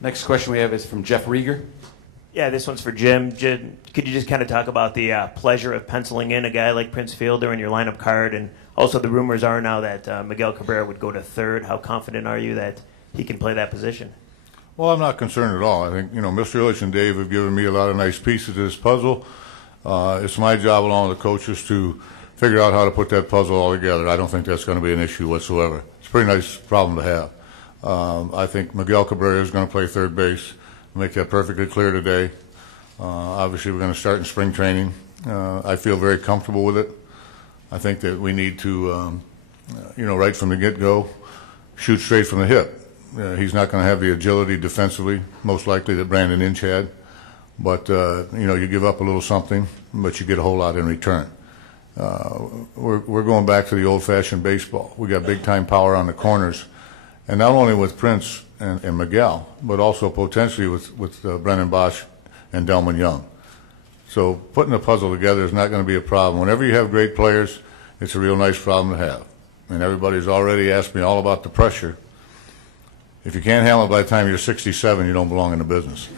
Next question we have is from Jeff Rieger. Yeah, this one's for Jim. Jim, could you just kind of talk about the pleasure of penciling in a guy like Prince Fielder in your lineup card? And also the rumors are now that Miguel Cabrera would go to third. How confident are you that he can play that position? Well, I'm not concerned at all. I think, Mr. Ilitch and Dave have given me a lot of nice pieces to this puzzle. It's my job along with the coaches to figure out how to put that puzzle all together. I don't think that's going to be an issue whatsoever. It's a pretty nice problem to have. I think Miguel Cabrera is going to play third base. Make that perfectly clear today. Obviously, we're going to start in spring training. I feel very comfortable with it. I think that we need to, right from the get-go, shoot straight from the hip. He's not going to have the agility defensively, most likely, that Brandon Inge had. But, you give up a little something, but you get a whole lot in return. We're going back to the old-fashioned baseball. We got big-time power on the corners. And not only with Prince and Miguel, but also potentially with Brennan Bosch and Delman Young. So putting the puzzle together is not going to be a problem. Whenever you have great players, it's a real nice problem to have. And everybody's already asked me all about the pressure. If you can't handle it by the time you're 67, you don't belong in the business.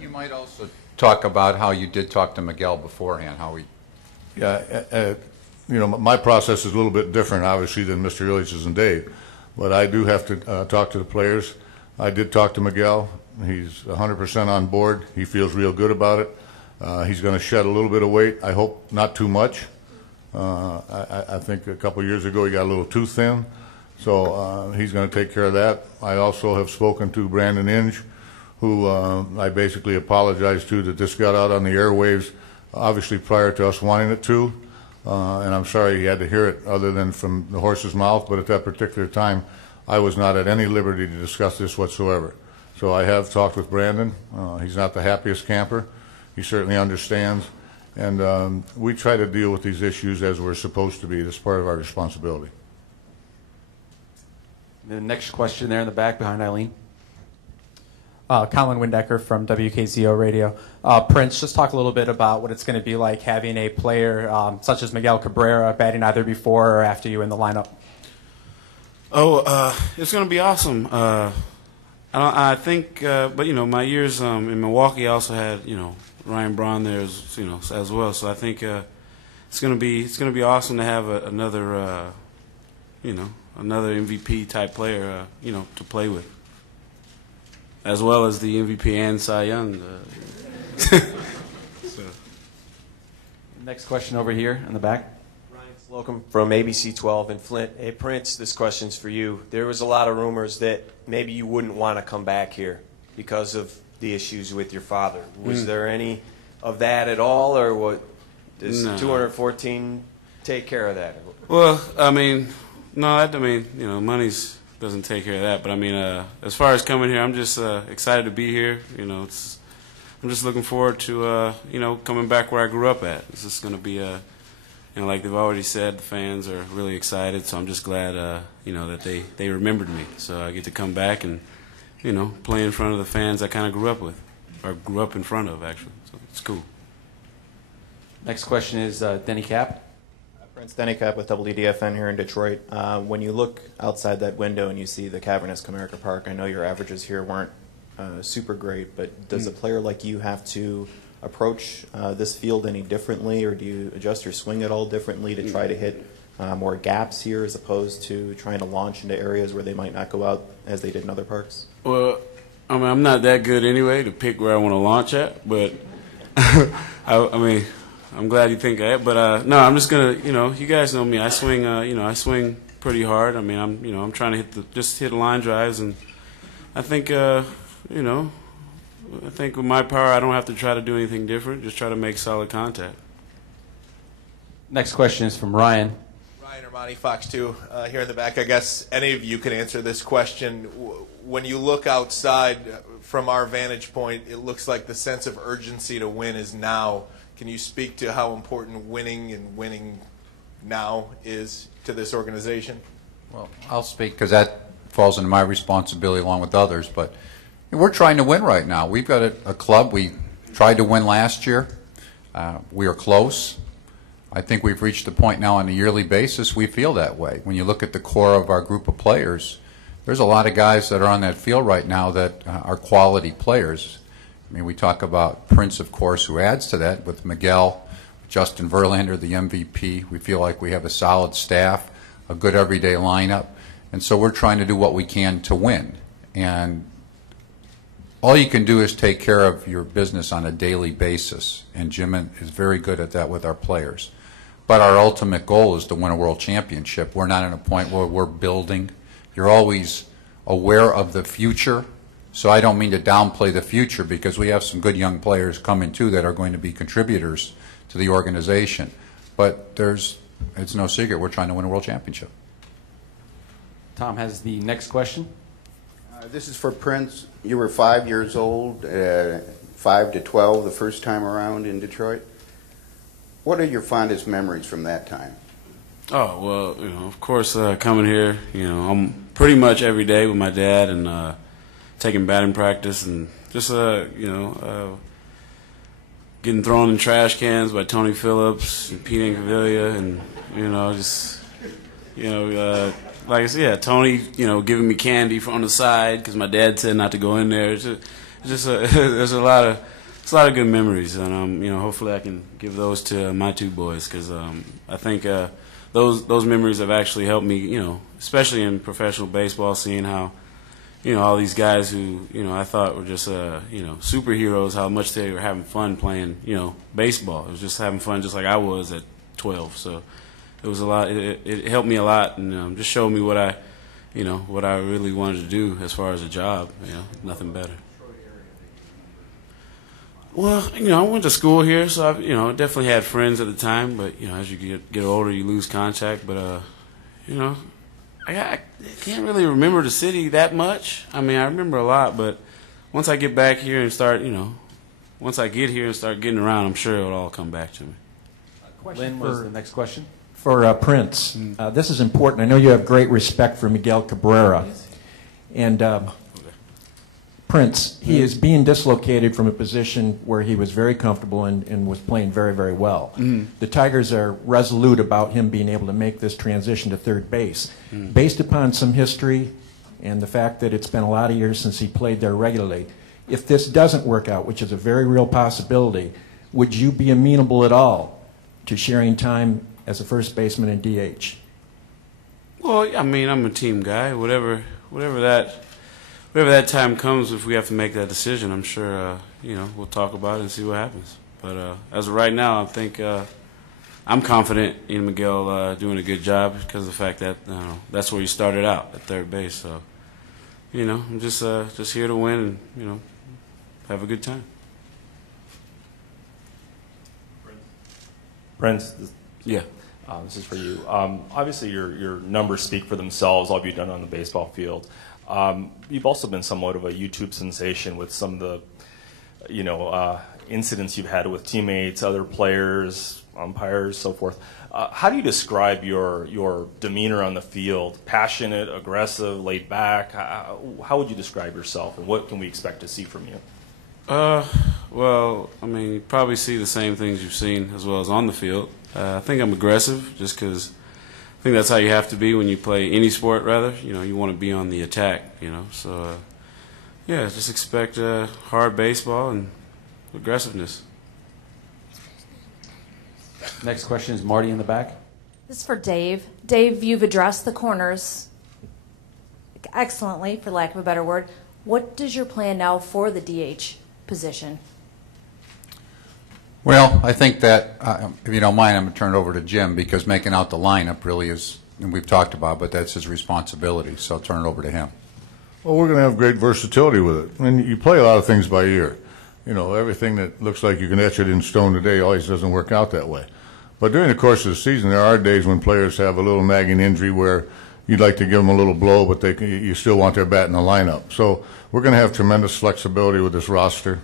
You might also talk about how you did talk to Miguel beforehand, how he... Yeah, my process is a little bit different, obviously, than Mr. Ilitch's and Dave. But I do have to talk to the players. I did talk to Miguel. He's 100% on board. He feels real good about it. He's going to shed a little bit of weight. I hope not too much. I think a couple years ago he got a little too thin. So he's going to take care of that. I also have spoken to Brandon Inge, who I basically apologized to that this got out on the airwaves, obviously prior to us wanting it to. And I'm sorry he had to hear it other than from the horse's mouth, but at that particular time, I was not at any liberty to discuss this whatsoever. So I have talked with Brandon. He's not the happiest camper. He certainly understands. And we try to deal with these issues as we're supposed to be. That's part of our responsibility. The next question there in the back behind Eileen. Colin Windecker from WKZO Radio. Prince, just talk a little bit about what it's going to be like having a player such as Miguel Cabrera batting either before or after you in the lineup. It's going to be awesome. I think, but my years in Milwaukee, I also had Ryan Braun there as well. So I think it's going to be awesome to have another MVP type player to play with, as well as the MVP and Cy Young. So. Next question over here in the back. Ryan Slocum from ABC 12 in Flint. Hey, Prince, this question's for you. There was a lot of rumors that maybe you wouldn't want to come back here because of the issues with your father. Was there any of that at all, or what? Does 214 take care of that? Well, no, money's doesn't take care of that. But as far as coming here, I'm just excited to be here. I'm just looking forward to coming back where I grew up at. It's just going to be like they've already said, the fans are really excited. So I'm just glad that they remembered me. So I get to come back and play in front of the fans I kind of grew up with, or grew up in front of actually. So it's cool. Next question is Denny Cap. Prince, Denny Cap with WDFN here in Detroit. When you look outside that window and you see the cavernous Comerica Park, I know your averages here weren't super great, but does a player like you have to approach this field any differently, or do you adjust your swing at all differently to try to hit more gaps here as opposed to trying to launch into areas where they might not go out as they did in other parks? Well, I'm not that good anyway to pick where I want to launch at, but I'm glad you think that, but no, I'm just gonna, you guys know me. I swing, I swing pretty hard. I'm trying to hit line drives, and I think, I think with my power, I don't have to try to do anything different. Just try to make solid contact. Next question is from Ryan. Ryan Armani, Fox 2, here in the back. I guess any of you can answer this question. When you look outside from our vantage point, it looks like the sense of urgency to win is now. Can you speak to how important winning and winning now is to this organization? Well, I'll speak because that falls into my responsibility along with others, but we're trying to win right now. We've got a club. We tried to win last year. We are close. I think we've reached the point now on a yearly basis we feel that way. When you look at the core of our group of players, there's a lot of guys that are on that field right now that are quality players. I mean, we talk about Prince, of course, who adds to that with Miguel, Justin Verlander, the MVP. We feel like we have a solid staff, a good everyday lineup, and so we're trying to do what we can to win. And all you can do is take care of your business on a daily basis, and Jim is very good at that with our players. But our ultimate goal is to win a world championship. We're not at a point where we're building. You're always aware of the future, so I don't mean to downplay the future because we have some good young players coming too that are going to be contributors to the organization. But it's no secret we're trying to win a world championship. Tom has the next question. This is for Prince. You were 5 years old, 5 to 12 the first time around in Detroit. What are your fondest memories from that time? Oh, well, of course, coming here, I'm pretty much every day with my dad and taking batting practice and just, getting thrown in trash cans by Tony Phillips and Pete Incaviglia and, like I said, yeah, Tony, giving me candy on the side because my dad said not to go in there. There's a lot of good memories, and hopefully I can give those to my two boys because I think those memories have actually helped me, especially in professional baseball, seeing how all these guys who I thought were just superheroes, how much they were having fun playing baseball. It was just having fun, just like I was at 12. So. It was a lot. It helped me a lot, and just showed me what I really wanted to do as far as a job. Nothing better. Well, I went to school here, so I, definitely had friends at the time. But as you get older, you lose contact. But I can't really remember the city that much. I mean, I remember a lot, but once I get back here and start, once I get here and start getting around, I'm sure it'll all come back to me. Lynn was the next question. For Prince, this is important. I know you have great respect for Miguel Cabrera. And Prince, he is being dislocated from a position where he was very comfortable and was playing very, very well. The Tigers are resolute about him being able to make this transition to third base. Based upon some history and the fact that it's been a lot of years since he played there regularly, if this doesn't work out, which is a very real possibility, would you be amenable at all to sharing time as a first baseman in DH? Well, I mean, I'm a team guy. Whatever that time comes, if we have to make that decision, I'm sure we'll talk about it and see what happens. But as of right now, I think I'm confident in Miguel doing a good job because of the fact that that's where he started out at third base. So I'm just here to win and have a good time. Prince. Yeah. This is for you. Obviously, your numbers speak for themselves, all you've done on the baseball field. You've also been somewhat of a YouTube sensation with some of the, incidents you've had with teammates, other players, umpires, so forth. How do you describe your demeanor on the field? Passionate, aggressive, laid back? How would you describe yourself, and what can we expect to see from you? Well, I mean, you probably see the same things you've seen as well as on the field. I think I'm aggressive just because I think that's how you have to be when you play any sport, rather. You want to be on the attack, So, yeah, just expect hard baseball and aggressiveness. Next question is Marty in the back. This is for Dave. Dave, you've addressed the corners excellently, for lack of a better word. What is your plan now for the DH position? Well, I think that, if you don't mind, I'm going to turn it over to Jim because making out the lineup really is, and we've talked about, but that's his responsibility. So I'll turn it over to him. Well, we're going to have great versatility with it. And you play a lot of things by ear. Everything that looks like you can etch it in stone today always doesn't work out that way. But during the course of the season, there are days when players have a little nagging injury where you'd like to give them a little blow, but you still want their bat in the lineup. So we're going to have tremendous flexibility with this roster.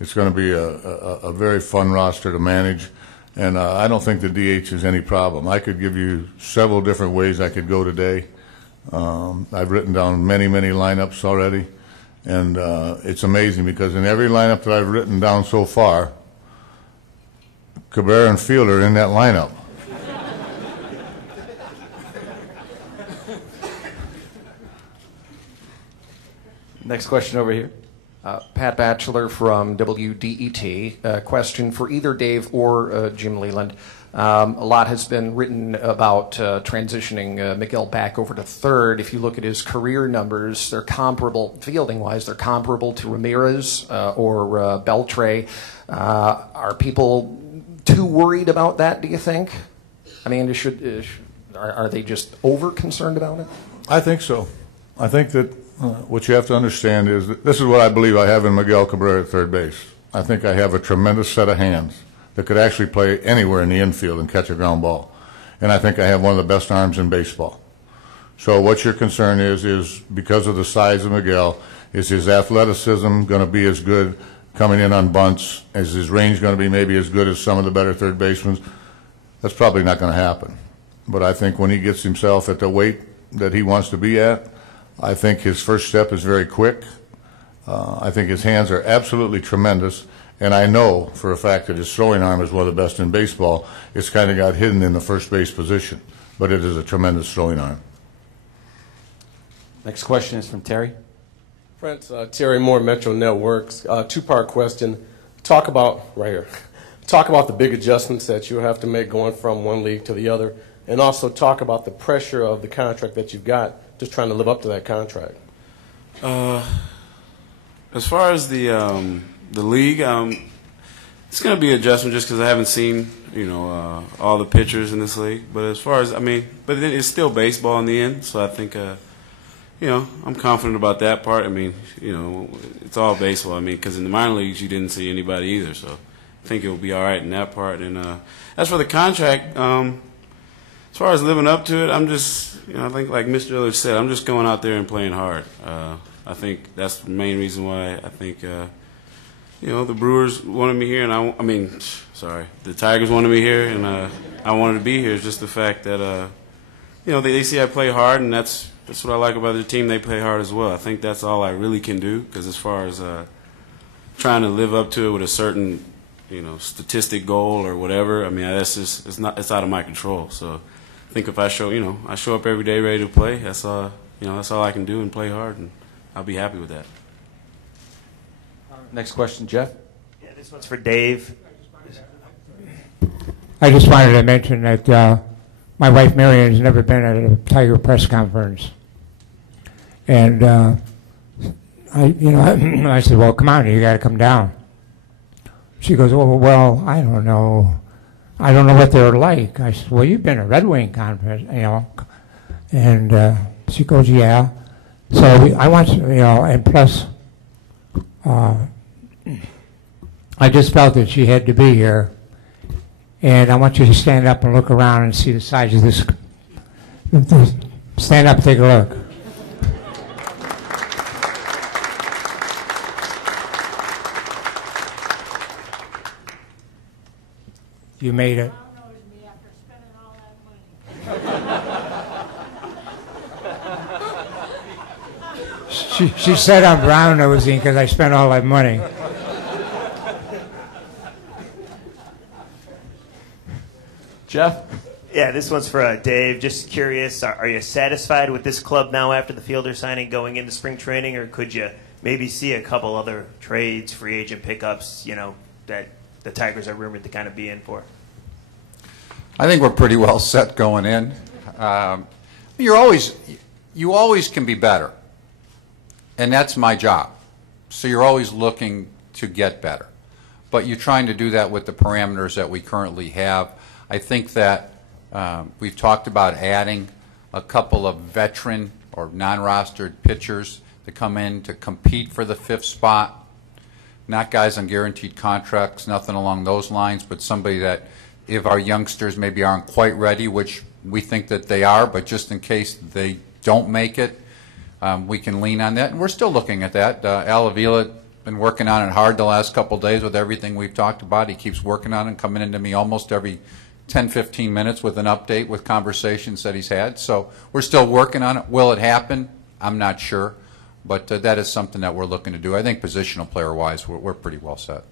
It's going to be a very fun roster to manage, and I don't think the DH is any problem. I could give you several different ways I could go today. I've written down many, many lineups already, and it's amazing because in every lineup that I've written down so far, Cabrera and Fielder are in that lineup. Next question over here. Pat Batchelor from WDET. Question for either Dave or Jim Leland. A lot has been written about transitioning Miguel back over to third. If you look at his career numbers, they're comparable, fielding-wise, they're comparable to Ramirez or Beltre. Are people too worried about that, do you think? I mean, are they just over-concerned about it? I think so. I think that what you have to understand is that this is what I believe I have in Miguel Cabrera at third base. I think I have a tremendous set of hands that could actually play anywhere in the infield and catch a ground ball. And I think I have one of the best arms in baseball. So what your concern is because of the size of Miguel, is his athleticism going to be as good coming in on bunts? Is his range going to be maybe as good as some of the better third basemen? That's probably not going to happen. But I think when he gets himself at the weight that he wants to be at, I think his first step is very quick. I think his hands are absolutely tremendous. And I know for a fact that his throwing arm is one of the best in baseball. It's kind of got hidden in the first base position. But it is a tremendous throwing arm. Next question is from Terry. Prince, Terry Moore, Metro Networks. Two-part question. Talk about the big adjustments that you have to make going from one league to the other, and also talk about the pressure of the contract that you've got, just trying to live up to that contract. As far as the league, it's going to be an adjustment just because I haven't seen all the pitchers in this league. But as far as but then it's still baseball in the end, so I think I'm confident about that part. I mean, it's all baseball. I mean, because in the minor leagues you didn't see anybody either, so I think it will be all right in that part. And as for the contract, as far as living up to it, I'm just, I think like Mr. Illich said, I'm just going out there and playing hard. I think that's the main reason why I think, the Brewers wanted me here, and the Tigers wanted me here, and I wanted to be here. It's just the fact that, they see I play hard, and that's what I like about the team. They play hard as well. I think that's all I really can do, because as far as trying to live up to it with a certain, statistic goal or whatever, I mean, that's just, it's out of my control. So I think if I show up every day ready to play, that's all I can do and play hard, and I'll be happy with that. Next question, Jeff. Yeah, this one's for Dave. I just wanted to mention that my wife Marion has never been at a Tiger press conference, and I said, "Well, come on, you got to come down." She goes, "Well, I don't know what they're like." I said, "Well, you've been at a Red Wing conference, and she goes, "Yeah." So I want and plus, I just felt that she had to be here. And I want you to stand up and look around and see the size of this. Stand up and take a look. You made it. She said I'm brown nosing because I spent all that money. Jeff? Yeah, this one's for Dave. Just curious, are you satisfied with this club now after the Fielder signing going into spring training, or could you maybe see a couple other trades, free agent pickups, that the Tigers are rumored to kind of be in for? I think we're pretty well set going in. You always can be better, and that's my job. So you're always looking to get better, but you're trying to do that with the parameters that we currently have. I think that we've talked about adding a couple of veteran or non-rostered pitchers to come in to compete for the fifth spot. Not guys on guaranteed contracts, nothing along those lines, but somebody that if our youngsters maybe aren't quite ready, which we think that they are, but just in case they don't make it, we can lean on that. And we're still looking at that. Al Avila been working on it hard the last couple of days with everything we've talked about. He keeps working on it, coming into me almost every 10-15 minutes with an update with conversations that he's had. So we're still working on it. Will it happen? I'm not sure. But that is something that we're looking to do. I think positional player-wise, we're pretty well set.